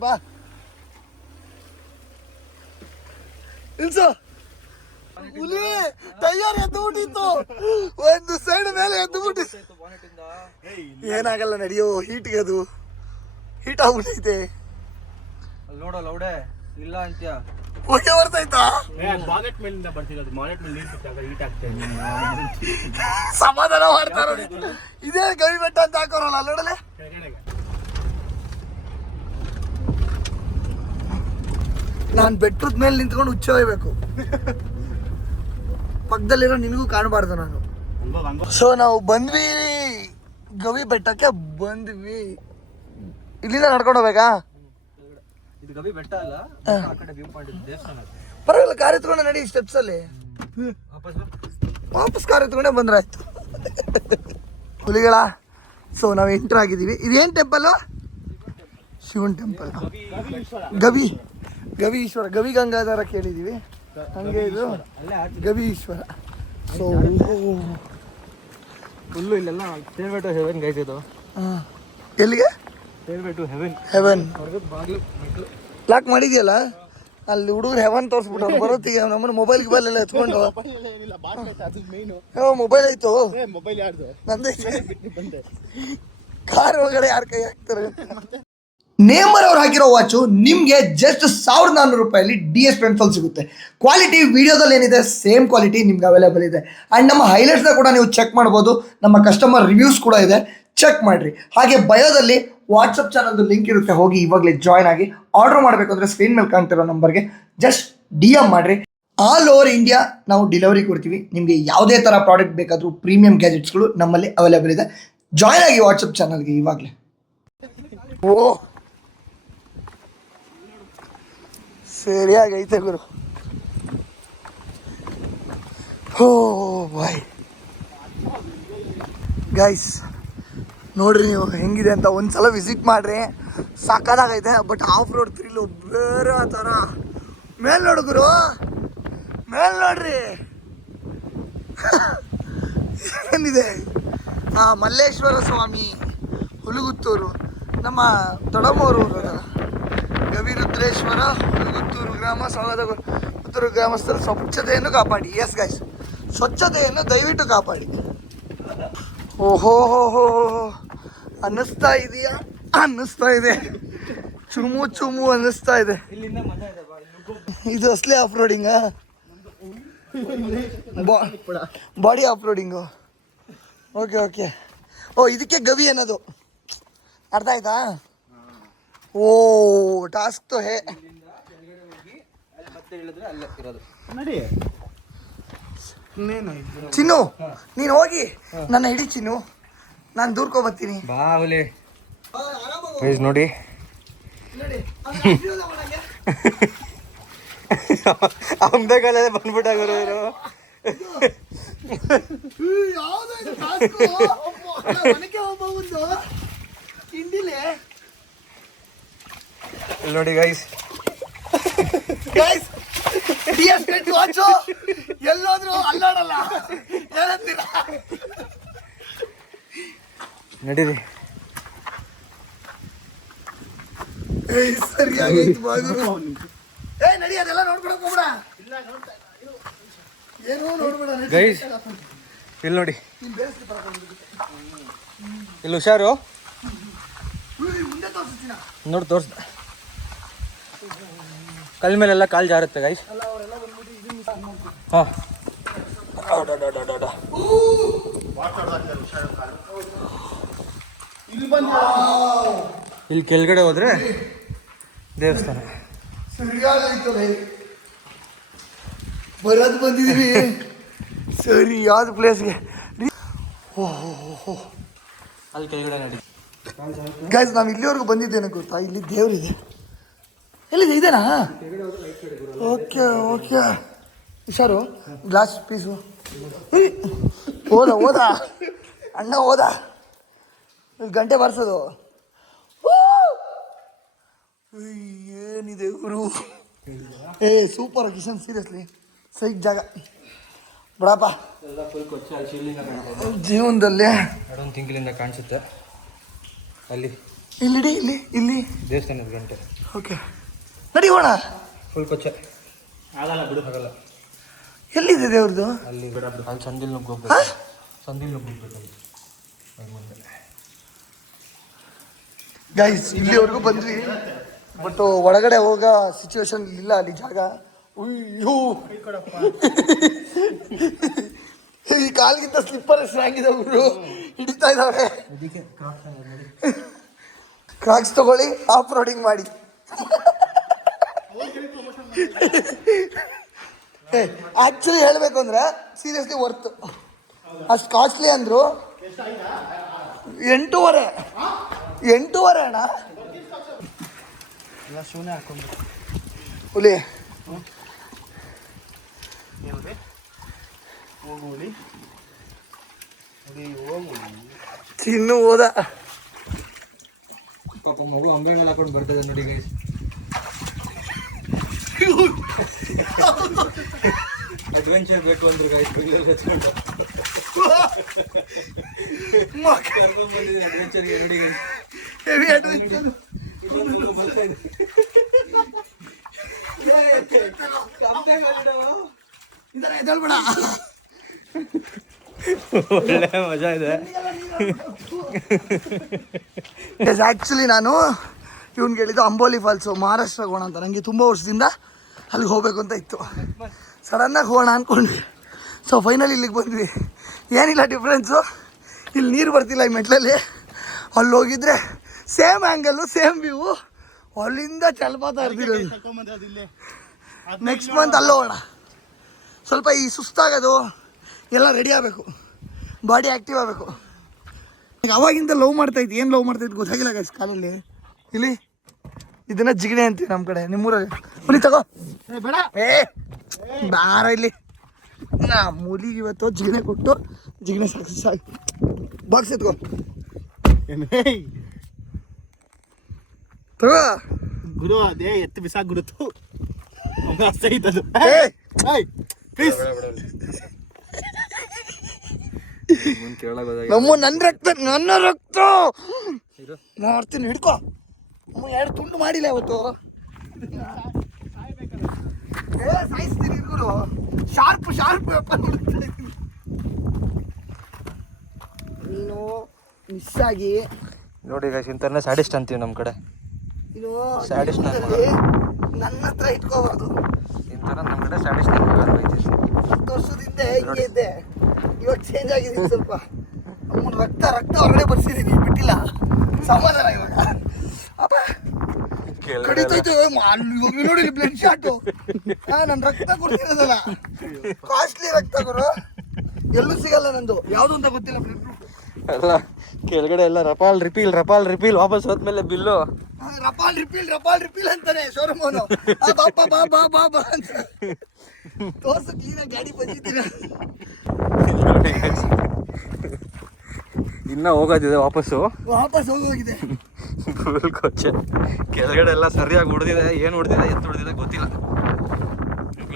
ಬಾ. ಇಲ್ಸು ಹುಲಿ ಟೈಯರ್ ಎದ್ದು ಬಿಟ್ಟಿತ್ತು, ಒಂದು ಸೈಡ್ ಮೇಲೆ ಎದ್ದು ಬಿಟ್ಟಿತ್ತು. ಏನಾಗಲ್ಲ, ನಡೆಯೋ. ಹೀಟ್ಗೆ ಅದು ಹೀಟ್ ಆಗ್ಬಿಟ್ಟೈತೆ. ಲೌಡೆ ಇಲ್ಲ ಅಂತ್ಯ. ಹೊಗೆ ಬರ್ತೈತಾ? ಬಾನೆಟ್ ಮೇಲಿಂದ ಬರ್ತಿರೋದು, ಬಾನೆಟ್ ಮೇಲೆ ನೀರು ಬಿಟ್ಟಾಗ ಹೀಟ್ ಆಗ್ತಾ ಇದೆ. ಸಮಾಧಾನ ಮಾಡ್ತಾರ. ಇದೇ ಗವಿ ಬೆಟ್ಟ ಅಂತ ಹಾಕೋರಲ್ಲ ನೋಡಲೆ. ನಾನು ಬೆಟ್ಟದ ಮೇಲೆ ನಿಂತ್ಕೊಂಡು ಹುಚ್ಚ ಹೋಗ್ಬೇಕು. ಪಕ್ಕದಲ್ಲಿರೋ ನಿನಗೂ ಕಾಣಬಾರ್ದು ನಾನು. ಸೊ ನಾವು ಬಂದ್ವಿ ಗವಿ ಬೆಟ್ಟಕ್ಕೆ ಬಂದ್ವಿ. ಇಲ್ಲಿಂದ ನಡ್ಕೊಂಡು ಹೋಗ್ಬೇಕಾ? ಇದು ಗವಿ ಬೆಟ್ಟ ಅಲ್ಲ, ಆ ಕಡೆ ವ್ಯೂ ಪಾಯಿಂಟ್ ಇದೆ, ದೇವಸ್ಥಾನ. ಪರವಾಗಿಲ್ಲ, ಕಾರ್ ಎತ್ಕೊಂಡೆ ನಡಿ. ಸ್ಟೆಪ್ಸ್ ಅಲ್ಲಿ ವಾಪಸ್ ಕಾರ್ ಎತ್ಕೊಂಡೆ ಬಂದ್ರಾಯ್ತು. ಹುಲಿಗಳ. ಸೊ ನಾವು ಎಂಟ್ರ್ ಆಗಿದ್ದೀವಿ. ಇದೇನು ಟೆಂಪಲ್ಲು? ಶಿವನ್ ಟೆಂಪಲ್. ಗವಿ ಈಶ್ವರ, ಗವಿ ಗಂಗಾಧರ ಕೇಳಿದ್ದೀವಿ. ಹಂಗೆ ಇದು ಗವಿ ಈಶ್ವರ. ಸೊ ಫುಲ್ಲು ಇಲ್ಲೆಲ್ಲ ಸ್ಟೇರ್ವೇ ಟು ಹೆವೆನ್ ಗೈಸ್. ಇದು ಎಲ್ಲಿಗೆ? Stairway to heaven. Heaven lock ಮಾಡಿದ್ಯಲ್ಲ, ಅಲ್ಲಿ ಹುಡುಗರು ಹೆವನ್ ತೋರಿಸ್ಬಿಟ್ಟು ಬರೋತ್ತಿಗೆ ನಮ್ಮನ್ನ ಮೊಬೈಲ್ ಎಲ್ಲ ಎತ್ಕೊಂಡು ಏನಿಲ್ಲ ಬಾಟ್ಲಿ ಐತೆ ಅದು ಮೇನು. ಮೊಬೈಲ್ ಆಯ್ತು ಮೊಬೈಲ್ ಯಾರ್ದು? ನಂದೈತೆ. ಬಂದೆ. ಕಾರ್ ಒಳಗಡೆ ಯಾರು ಕೈ ಹಾಕ್ತಾರೆ? ನೇಮರ್ ಅವ್ರು ಹಾಕಿರೋ ವಾಚು ನಿಮಗೆ ಜಸ್ಟ್ 1400 ರೂಪಾಯಲ್ಲಿ DS ಪೆನ್ಸಿಲ್ ಸಿಗುತ್ತೆ. ಕ್ವಾಲಿಟಿ ವಿಡಿಯೋದಲ್ಲಿ ಏನಿದೆ ಸೇಮ್ ಕ್ವಾಲಿಟಿ ನಿಮ್ಗೆ ಅವೈಲೇಬಲ್ ಇದೆ. ಆ್ಯಂಡ್ ನಮ್ಮ ಹೈಲೈಟ್ಸ್ನ ಕೂಡ ನೀವು ಚೆಕ್ ಮಾಡ್ಬೋದು. ನಮ್ಮ ಕಸ್ಟಮರ್ ರಿವ್ಯೂಸ್ ಕೂಡ ಇದೆ, ಚೆಕ್ ಮಾಡಿರಿ. ಹಾಗೆ ಬಯೋದಲ್ಲಿ ವಾಟ್ಸಪ್ ಚಾನಲ್ದು ಲಿಂಕ್ ಇರುತ್ತೆ, ಹೋಗಿ ಇವಾಗಲೇ ಜಾಯ್ನ್ ಆಗಿ. ಆರ್ಡರ್ ಮಾಡಬೇಕು ಅಂದರೆ ಸ್ಕ್ರೀನ್ ಮೇಲೆ ಕಾಣ್ತಿರೋ ನಂಬರ್ಗೆ ಜಸ್ಟ್ DM ಮಾಡಿರಿ. ಆಲ್ ಓವರ್ ಇಂಡಿಯಾ ನಾವು ಡೆಲಿವರಿ ಕೊಡ್ತೀವಿ. ನಿಮಗೆ ಯಾವುದೇ ಥರ ಪ್ರಾಡಕ್ಟ್ ಬೇಕಾದರೂ ಪ್ರೀಮಿಯಂ ಗ್ಯಾಜೆಟ್ಸ್ಗಳು ನಮ್ಮಲ್ಲಿ ಅವೈಲೇಬಲ್ ಇದೆ. ಜಾಯ್ನ್ ಆಗಿ ವಾಟ್ಸಪ್ ಚಾನಲ್ಗೆ ಇವಾಗಲೇ. ಓ ಸರಿಯಾಗೈತೆ ಗುರು. ಓ ಬಾಯ್ ಗೈಸ್, ನೋಡ್ರಿ ನೀವು ಹೆಂಗಿದೆ ಅಂತ ಒಂದ್ಸಲ ವಿಸಿಟ್ ಮಾಡ್ರಿ, ಸಾಕಾಗೈತೆ. ಬಟ್ ಆಫ್ ರೋಡ್ ಥ್ರಿಲ್ಲು ಬೇರೆ ಥರ. ಮೇಲ್ ನೋಡು ಗುರು, ಮೇಲ್ ನೋಡ್ರಿ ಏನಿದೆ. ಮಲ್ಲೇಶ್ವರ ಸ್ವಾಮಿ, ಹುಲಗುತ್ತೂರು, ನಮ್ಮ ದೊಡ್ಡಮ್ಮವರು ಗವಿರುದ್ರೇಶ್ವರ, ಹುಲಗುತ್ತೂರು ಗ್ರಾಮ, ಹುತ್ತೂರು ಗ್ರಾಮಸ್ಥರ ಸ್ವಚ್ಛತೆಯನ್ನು ಕಾಪಾಡಿ. ಎಸ್ ಗೈಸ್, ಸ್ವಚ್ಛತೆಯನ್ನು ದಯವಿಟ್ಟು ಕಾಪಾಡಿ. ಓಹೋ ಹೋ ಹೋ ಅನ್ನಿಸ್ತಾ ಇದೆಯಾ? ಅನ್ನಿಸ್ತಾ ಇದೆ, ಚುಮು ಚುಮು ಅನ್ನಿಸ್ತಾ ಇದೆ. ಇದು ಅಸಲಿ ಆಫ್ ರೋಡಿಂಗಾ? ಬಾಡಿ off roading. Okay okay. Oh ಇದಕ್ಕೆ ಗವಿ ಅನ್ನೋದು, ಅರ್ಥ ಆಯ್ತಾ? ಓ ಟಾಸ್ಕ್ ತೋ ಹೇ. ನಡಿ. ಚಿನ್ನು ನೀನು ಹೋಗಿ ನನ್ನ ಹಿಡಿ ಚಿನ್ನು, ನಾನು ದೂರ್ಕೊಬರ್ತೀನಿ. ಬಾಹುಲಿ ನೋಡಿ ಅಂಬೆಗಾಲ ಬಂದ್ಬಿಟ್ಟಾಗರು ಇವರು. ಇಲ್ಲಿ ನೋಡಿ ಗೈಸ್, ವಾಚು ಎಲ್ಲೋದ್ರು ಅಲ್ಲಾಡಲ್ಲ, ಏನಂತೀರ? ನಡೀರಿ. ಸರಿಯಾಗೈತು ಬಾಗುರು. ನಡಿ, ಅದೆಲ್ಲ ನೋಡ್ಕೊಳಕ್ ಹೋಗ್ಬೇಡ. ಏನೋ ನೋಡ್ಬೇಡ ಗೈಸ್, ಇಲ್ಲಿ ನೋಡಿ, ಇಲ್ಲಿ ಹುಷಾರು. ಮುಂದೆ ತೋರಿಸ್ತೀನ ನೋಡಿ ತೋರಿಸ್ದ, ಕಲ್ ಮೇಲೆಲ್ಲ ಕಾಲು ಜಾರುತ್ತೆ ಗೈಸ್. ಹಾಂ ಇಲ್ಲಿ ಕೆಳಗಡೆ ಹೋದ್ರೆ ದೇವಸ್ಥಾನ. ಸರಿಯಾಗೈತು ಬರೋದು ಬಂದಿದ್ದೀವಿ ಸರಿಯಾದ ಪ್ಲೇಸ್ಗೆ. ಓಹೋ ಅಲ್ಲಿ ಕೆಳಗಡೆ ನಡಿ ಗೈಸ್, ನಾವು ಇಲ್ಲಿವರೆಗೂ ಬಂದಿದ್ದೇನೆ ಗೊತ್ತಾ? ಇಲ್ಲಿ ದೇವರಿದೆ. ಎಲ್ಲಿದೆ? ಇದೆನಾ? Okay okay. ಹುಷಾರು, ಗ್ಲಾಸ್ ಪೀಸು. ಹೋದ ಅಣ್ಣ ಹೋದ. ಇಲ್ಲಿ ಗಂಟೆ ಬಾರಿಸೋದು. ಏನಿದೆ ಗುರು? ಸೂಪರ್ ಕಿಶನ್, ಸೀರಿಯಸ್ಲಿ ಸೈಕ್ ಜಾಗ ಬಿಡಪ್ಪ. ಜೀವನದಲ್ಲಿ ಒಂದು ತಿಂಗಳಿಂದ ಕಾಣಿಸುತ್ತೆ ಅಲ್ಲಿ. ಇಲ್ಲಿ ಇಲ್ಲಿ ದೇವಸ್ಥಾನದ ಗಂಟೆ. ಓಕೆ ನಡಿ ಹೋಣ. ಫುಲ್ ಕೊಚ್ಚೆ ಆಗಲ್ಲ ಬಿಡು, ಆಗಲ್ಲ. ಎಲ್ಲಿದೆ ದೇವ್ರದ್ದು? ಅಲ್ಲಿ ಅಲ್ಲಿ ಸಂದಿಲ್ ನುಗ್ಗೋಗ್ಬೇಕು, ಸಂದಿಲ್ ನುಗ್ಗೋಗ್ಬೇಕು ಅಲ್ಲಿ ಮುಂದೆ. ಗೈಸ್ ಇಲ್ಲಿವರೆಗೂ ಬಂದ್ವಿ, ಬಟ್ ಒಳಗಡೆ ಹೋಗೋ ಸಿಚುವೇಶನ್ ಇಲ್ಲ ಅಲ್ಲಿ ಜಾಗ. ಅಯ್ಯೋ ಈ ಕಾಲ್ಗಿಂತ ಸ್ಲಿಪ್ಪರ್ ಸ್ಟ್ರಾಂಗ್ ಇದೆ ಅವರು, ಹಿಡಿತಾ ಇದ್ದಾವೆ. ಕ್ರಾಕ್ಸ್ ತಗೊಳ್ಳಿ, ಆಫ್ ರೋಡಿಂಗ್ ಮಾಡಿ. ಆಕ್ಚುಲಿ ಹೇಳ್ಬೇಕು ಅಂದ್ರೆ ಸೀರಿಯಸ್ಲಿ ವರ್ತ್. ಅಷ್ಟು ಕಾಸ್ಟ್ಲಿ ಅಂದ್ರು. 8,500 ಅಣ್ಣ. ಶೂನ್ಯ ಹಾಕೊಂಡು ಹುಲಿ ಚಿನ್ನು ಹೋದ. ಪಾಪ ಮಗು ಅಂಬೆ ಮೇಲೆ ಹಾಕೊಂಡು ಬರ್ತದೆ ನೋಡಿ ಗೈಸ್. ಅಡ್ವೆಂಚರ್ ಬೇಕು ಅಂದ್ರೆ ಗೈಸ್ ಕರ್ಕೊಂಡ್ ಬಂದಿದ್ದೀನಿ ಅಡ್ವೆಂಚರ್ಗೆ ನೋಡಿ. Heavy adventure. ಎದ್ದೇಳ್ಬೇಡ. ಒಳ್ಳೆ ಮಜಾ ಇದೆ. ಆ್ಯಕ್ಚುಲಿ ನಾನು ಇವ್ನಿಗೆ ಹೇಳಿದ್ದು ಅಂಬೋಲಿ ಫಾಲ್ಸು ಮಹಾರಾಷ್ಟ್ರಕ್ಕೆ ಹೋಗೋಣ ಅಂತ. ನನಗೆ ತುಂಬ ವರ್ಷದಿಂದ ಅಲ್ಲಿಗೆ ಹೋಗ್ಬೇಕು ಅಂತ ಇತ್ತು. ಸಡನ್ನಾಗಿ ಹೋಗೋಣ ಅಂದ್ಕೊಂಡ್ವಿ. ಸೊ ಫೈನಲ್ ಇಲ್ಲಿಗೆ ಬಂದ್ವಿ. ಏನಿಲ್ಲ ಡಿಫ್ರೆನ್ಸು, ಇಲ್ಲಿ ನೀರು ಬರ್ತಿಲ್ಲ ಈ ಮೆಟ್ಲಲ್ಲಿ. ಅಲ್ಲಿ ಹೋಗಿದ್ರೆ ಸೇಮ್ ಆ್ಯಂಗಲ್ಲು ಸೇಮ್ ವ್ಯೂ, ಅಲ್ಲಿಂದ ಜಲಪಾತ ಇರ್ತಿರೋದು. ನೆಕ್ಸ್ಟ್ ಮಂತ್ ಅಲ್ಲಿ ಹೋಗೋಣ. ಸ್ವಲ್ಪ ಈ ಸುಸ್ತಾಗೋದು ಎಲ್ಲ ರೆಡಿ ಆಗಬೇಕು, ಬಾಡಿ ಆ್ಯಕ್ಟಿವ್ ಆಗಬೇಕು. ಈಗ ಅವಾಗಿಂದ ಲವ್ ಮಾಡ್ತಾಯಿತ್ತು. ಏನು ಲವ್ ಮಾಡ್ತಾಯಿತ್ತು ಗೊತ್ತಾಗಿಲ್ಲ ಗೈಸ್. ಕಾಲಲ್ಲಿ ಇಲ್ಲಿ ಇದನ್ನ ಜಿಗಣೆ ಅಂತೀವಿ ನಮ್ಮ ಕಡೆ. ನಿಮ್ಮೂರಾಗ ಮುಲಿ ತಗೋ ಬೇಡ, ಬಾರ ಇಲ್ಲಿ. ನಾ ಮೂಲಿಗೆ ಇವತ್ತು ಜಿಗಣೆ ಕೊಟ್ಟು ಜಿಗಣೆ ಸಾಕು ಬಾಕ್ಸ್ ಎತ್ಕೋ ತಗೋ ಗುರು. ಅದೇ ಎತ್ತು ಬಿಸಾಕ್ ಗುರುತು ಸಹಿತದು. ನಮ್ಮ ನನ್ನ ರಕ್ತ ನೋಡ್ತೀನಿ, ಹಿಡ್ಕೊ. ಅಮ್ಮ 2 ತುಂಡು ಮಾಡಿಲ್ಲ ಇವತ್ತು. ಸಾಯಿಸ್ತೀನಿ ಗುರು. ಶಾರ್ಪ್ ನೀನು ಮಿಸ್ ಆಗಿ ನೋಡಿ ಗೈಸ್, ಇಂಥವ್ರನ್ನ ಸ್ಯಾಡಿಸ್ಟ್ ಅಂತೀವಿ ನಮ್ಮ ಕಡೆ. ನೀನು ಸ್ಯಾಡಿಸ್ಟ್ ನನ್ನ ಹತ್ರ ಇಟ್ಕೋಬಾರ್ದು. ಇಂಥವ್ರ ನಮ್ಮ ಕಡೆ ಸ್ಯಾಡಿಸ್ಟ್ 10 ವರ್ಷದಿಂದ ಹಿಂಗೆ ಇದ್ದೆ, ಇವಾಗ ಚೇಂಜ್ ಆಗಿದ್ದೀನಿ ಸ್ವಲ್ಪ. ಅಮ್ಮನ ರಕ್ತ ಹೊರಗಡೆ ಬರ್ಸಿದ್ದೀನಿ, ಬಿಟ್ಟಿಲ್ಲ. ಸಮಾಧಾನ ಇವಾಗ. ಅಪ್ಪ ಕಡಿತೈತೆ ನೋಡಿ ಬ್ಲಡ್ ಶಾಟು. ನನ್ನ ರಕ್ತ ಕೊಡ್ತಿರೋದಲ್ಲ, ಕಾಸ್ಟ್ಲಿ ರಕ್ತ ಗುರು. ಎಲ್ಲೂ ಸಿಗಲ್ಲ ನಂದು, ಯಾವುದು ಅಂತ ಗೊತ್ತಿಲ್ಲ. ಅಲ್ಲ ಕೆಳಗಡೆ ಎಲ್ಲ ರಪಾಲ್ ರಿಪೀಲ್ ವಾಪಸ್ ಹೋದ್ಮೇಲೆ ಬಿಲ್ಲು ರಪಾಲ್ ರಿಪೀಲ್ ಅಂತಾನೆ ಶೋರೂಮ್ ಅವನು. ಬಾ ಅಂತ ತೋರ್ಸು ಕ್ಲೀನಾಗಿ ಗಾಡಿ ಬಂದಿದ್ದೀರ. ಇನ್ನ ಹೋಗೋದಿದೆ ವಾಪಸ್ ಹೋಗೋಗಿದೆ. ಫುಲ್ ಕೊಚ್ಚೆ. ಕೆಳಗಡೆ ಎಲ್ಲ ಸರಿಯಾಗಿ ಹೊಡೆದಿದೆ. ಏನು ಹೊಡೆದಿದೆ ಎತ್ತು ಹೊಡೆದಿದೆ ಗೊತ್ತಿಲ್ಲ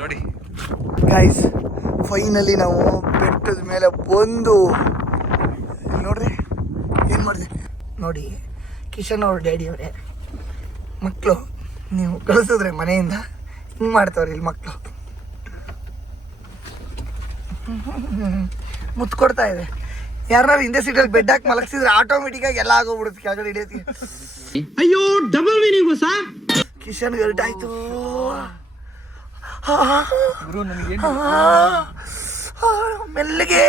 ನೋಡಿ ಗೈಸ್. ಫೈನಲಿ ನಾವು ಬೆಟ್ಟದ ಮೇಲೆ ಬಂದು ನೋಡ್ರಿ ಏನು ಮಾಡಿದೆ ನೋಡಿ. ಕಿಶನ್ ಅವ್ರ ಡ್ಯಾಡಿ ಅವರೇ, ಮಕ್ಕಳು ನೀವು ಕಳಿಸಿದ್ರೆ ಮನೆಯಿಂದ ಹಿಂಗೆ ಮಾಡ್ತಾವ್ರಿ ಇಲ್ಲಿ ಮಕ್ಕಳು. ಮುತ್ತು ಕೊಡ್ತಾ ಇದೆ. ಯಾರು ಹಿಂದೆ ಸೀಟಲ್ಲಿ ಬೆಡ್ ಹಾಕಿ ಮಲಗಿಸಿದ್ರೆ ಆಟೋಮೆಟಿಕ್ಕಾಗಿ ಎಲ್ಲ ಆಗೋಗ್ಬಿಡುತ್ತೆ ಕೆಳಗಡೆ ಹಿಡಿಯೋತಿ. ಅಯ್ಯೋ ಡಬಲ್ ಮೀನಿಂಗ್ ಸಾ. ಕಿಶನ್ ಗರ್ಟಾಯ್ತು. ಮೆಲ್ಲಗೆ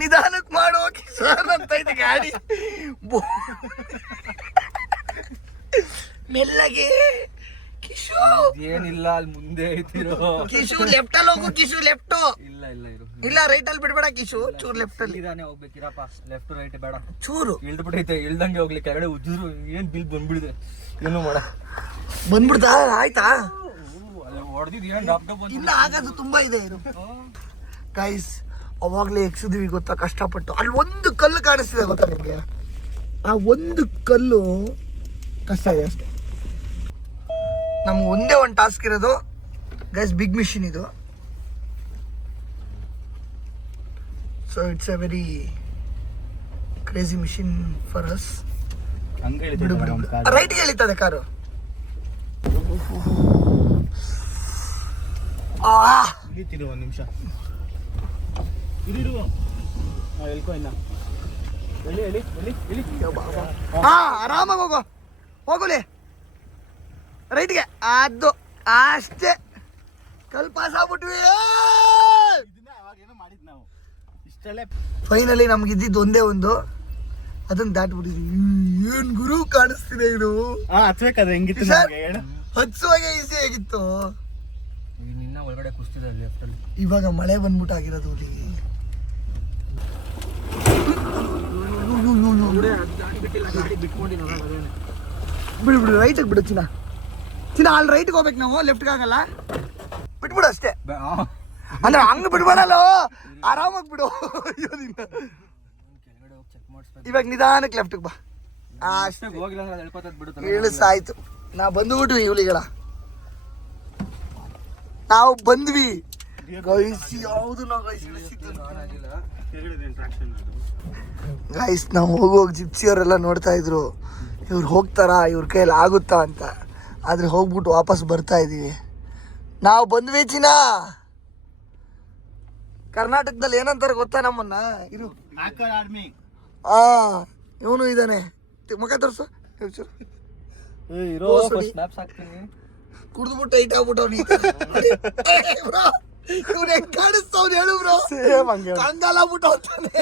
ನಿಧಾನಕ್ಕೆ ಮಾಡೋ ಕಿಶನ್ ಅಂತ ಇದೆ ಗಾಡಿ. ಮೆಲ್ಲಗೆ ಕಿಶು ಏನಿಲ್ಲ, ಅಲ್ಲಿ ಮುಂದೆ ಐತಿರೋ ಕಿಶು ಲೆಫ್ಟ್ ಅಲ್ಲಿ ಹೋಗು. ಕಿಶು ಲೆಫ್ಟ್ ಇಲ್ಲ ರೈಟ್ ಅಲ್ಲಿ ಬಿಡ್ಬೇಡ. ಕಿಶು ಚೂರು ಲೆಫ್ಟ್ ಅಲ್ಲಿ ಹೋಗ್ಬೇಕಿರಪ್ಪ. ಲೆಫ್ಟ್ ರೈಟ್ ಬೇಡ, ಚೂರು ಇಳ್ದ್ಬಿಟ್ಟೈತೆ. ಇಳ್ದಂಗೆ ಹೋಗ್ಲಿ ಕೆಳಗಡೆ ಉಜ್ಜಿದ್ರು ಏನ್ ಬಿಲ್ ಬಂದ್ಬಿಡಿದೆ. ಏನು ಮಾಡ ಬಂದ್ಬಿಡ್ತಾ ಆಯ್ತಾ. ಅಲ್ಲಿ ಹೊಡೆದಿದ್ದು ಏನ್ ಡಾಪ್ ಡಾಪ್ ಇಲ್ಲ ಆಗೋದು ತುಂಬಾ ಇದೆ ಇದು ಗೈಸ್. ಅವಾಗ್ಲೇ ಎಕ್ಸಿದ್ವಿ ಗೊತ್ತಾ ಕಷ್ಟಪಟ್ಟು. ಅಲ್ಲಿ ಒಂದು ಕಲ್ಲು ಕಾಣಿಸ್ತಿದೆ ಗೊತ್ತಾ ನಿಮಗೆ. ಆ ಒಂದು ಕಲ್ಲು ಕಷ್ಟ ಇದೆ ಅಷ್ಟೇ. ನಮ್ಗೆ ಒಂದೇ ಒಂದು ಟಾಸ್ಕ್ ಇರೋದು ಗೈಸ್. ಬಿಗ್ ಮಿಷಿನ್ ಇದು. So it's a very crazy machine for us. ರೈಟ್ಗೆ ಎಳಿತದೆ ಕಾರು. ಒಂದು ನಿಮಿಷ ಇರು. ಎಲ್ಕೋ ಇನ್ನ ಹಾ ಆರಾಮಾಗಿ ಹೋಗುಲಿ ರೈಟ್ಗೆ. ಅದು ಅಷ್ಟೇ. ಕಲ್ ಪಾಸ್ ಆಗ್ಬಿಟ್ವಿ. ಫೈನಲಿ ನಮ್ಗೆ ಇದ್ದಿದ್ದು ಒಂದೇ ಒಂದು, ಅದನ್ನ ದಾಟ್ಬಿಟ್ಟಿದ್ವಿ. ಏನ್ ಗುರು ಕಾಣಿಸ್ತಿದೆ ಇದು. ಹಚ್ಬೇಕಾದ್ರೆ ಹೆಂಗಿತ್ತು ಹಚ್ಚುವಾಗೆ ಈಸಿ ಆಗಿತ್ತು. ನಿನ್ನ ಒಳಗಡೆ ಕುಸ್ತಿದೆ ಲೆಫ್ಟ್ ಅಲ್ಲಿ. ಇವಾಗ ಮಳೆ ಬಂದ್ಬಿಟ್ಟಾಗಿರೋದು ಅಲ್ಲಿ. ಬಿಡು ರೈಟಿಗೆ ಬಿಡು ಚಿನ್ನ. ಅಲ್ಲಿ ರೈಟ್ಗೆ ಹೋಗ್ಬೇಕು ನಾವು, ಲೆಫ್ಟ್ಗೆ ಆಗಲ್ಲ. ಬಿಟ್ಬಿಡು ಅಷ್ಟೇ. ಅಂದ್ರೆ ಹಂಗ್ ಬಿಡ್ಬೇಡಲ್ಲ, ಆರಾಮಾಗಿ ಬಿಡು. ಇವಾಗ ನಿಧಾನಕ್ಕೆ ಲೆಫ್ಟ್ಗೆ ಬಾ. ಇಳಿಸಾಯ್ತು. ನಾವು ಬಂದ್ಬಿಟ್ವಿ ಇವಳಿಗಳ. ನಾವು ಬಂದ್ವಿ ಗೈಸ್. ಯಾವುದು ನಾವು ಗೈಸ್ ನಾವು ಹೋಗುವಾಗ ಜಿಪ್ಸಿಯವರೆಲ್ಲ ನೋಡ್ತಾ ಇದ್ರು, ಇವ್ರು ಹೋಗ್ತಾರಾ, ಇವ್ರ ಕೈಯಲ್ಲಿ ಆಗುತ್ತಾ ಅಂತ. ಆದರೆ ಹೋಗ್ಬಿಟ್ಟು ವಾಪಸ್ ಬರ್ತಾ ಇದ್ದೀವಿ. ನಾವು ಬಂದ್ವಿ ಚಿನ್ನ. ಕರ್ನಾಟಕದಲ್ಲಿ ಏನಂತಾರೆ ಗೊತ್ತಾ ನಮ್ಮನ್ನ? ಇರು, ಹ್ಯಾಕರ್ ಆರ್ಮಿ. ಇವನು ಇದ್ದಾನೆ, ಮುಖ ತೋರ್ಸು. ಸ್ನಾಪ್ಸ್ ಹಾಕ್ತೀನಿ. ಕುಡ್ದ್ಬಿಟ್ಟು ಟೈಟ್ ಆಗ್ಬಿಟ್ಟವ್ನಿ. ಇವ್ನು ಹೆಂಗ್ ಕಾಣಿಸ್ತಾವ್ನು ಹೇಳು ಬ್ರೋ? ಕಂಗಾಲ ಆಗ್ಬಿಟ್ಟು ಹೋಗ್ತಾನೆ.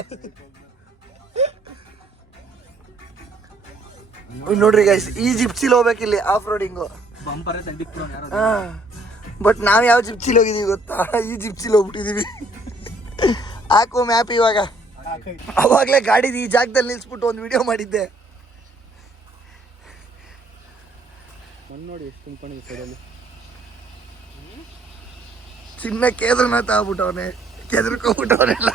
ನೋಡ್ರಿ ಗೈಸ್, ಈ ಜಿಪ್ಸಿಲ್ ಹೋಗ್ಬೇಕಿಲ್ಲಿ ಆಫ್ ರೋಡಿಂಗು. ಬಂಪರೇ ತೆಗ್ದಿಕ್ಬಿಡೋನು ಯಾರೋ. ಬಟ್ ನಾವ್ ಯಾವ ಜಿಪ್ಸಿಲ್ ಹೋಗಿದೀವಿ ಗೊತ್ತಾ? ಈ ಜಿಪ್ಸಿಲ್ ಹೋಗ್ಬಿಟ್ಟಿದೀವಿ. ಹಾಕೋ ಮ್ಯಾಪ್ ಇವಾಗ. ಅವಾಗ್ಲೇ ಗಾಡಿ ಈ ಜಾಗದಲ್ಲಿ ನಿಲ್ಸ್ಬಿಟ್ಟು ಒಂದು ವಿಡಿಯೋ ಮಾಡಿದ್ದೆ. ನೋಡಿ ಎಷ್ಟು ತುಂಬ್ಕೊಂಡಿದೆ ಸೈಡಲ್ಲಿ. ಚಿನ್ನ ಕೇದಾರನಾಥ ಆಗ್ಬಿಟ್ಟವನೆ, ಕೆದರ್ಕೊಂಡ್ಬಿಟ್ಟವನೆಲ್ಲ.